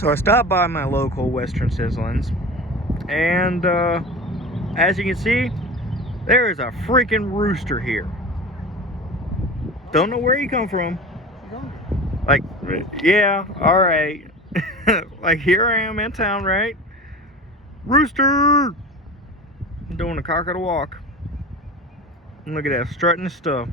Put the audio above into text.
So I stopped by my local Western Sizzlings, and as you can see, there is a freaking rooster here. Don't know where he come from. Like, yeah, all right. Like, here I am in town, right? Rooster! I'm doing a cock of the walk. And look at that, strutting his stuff.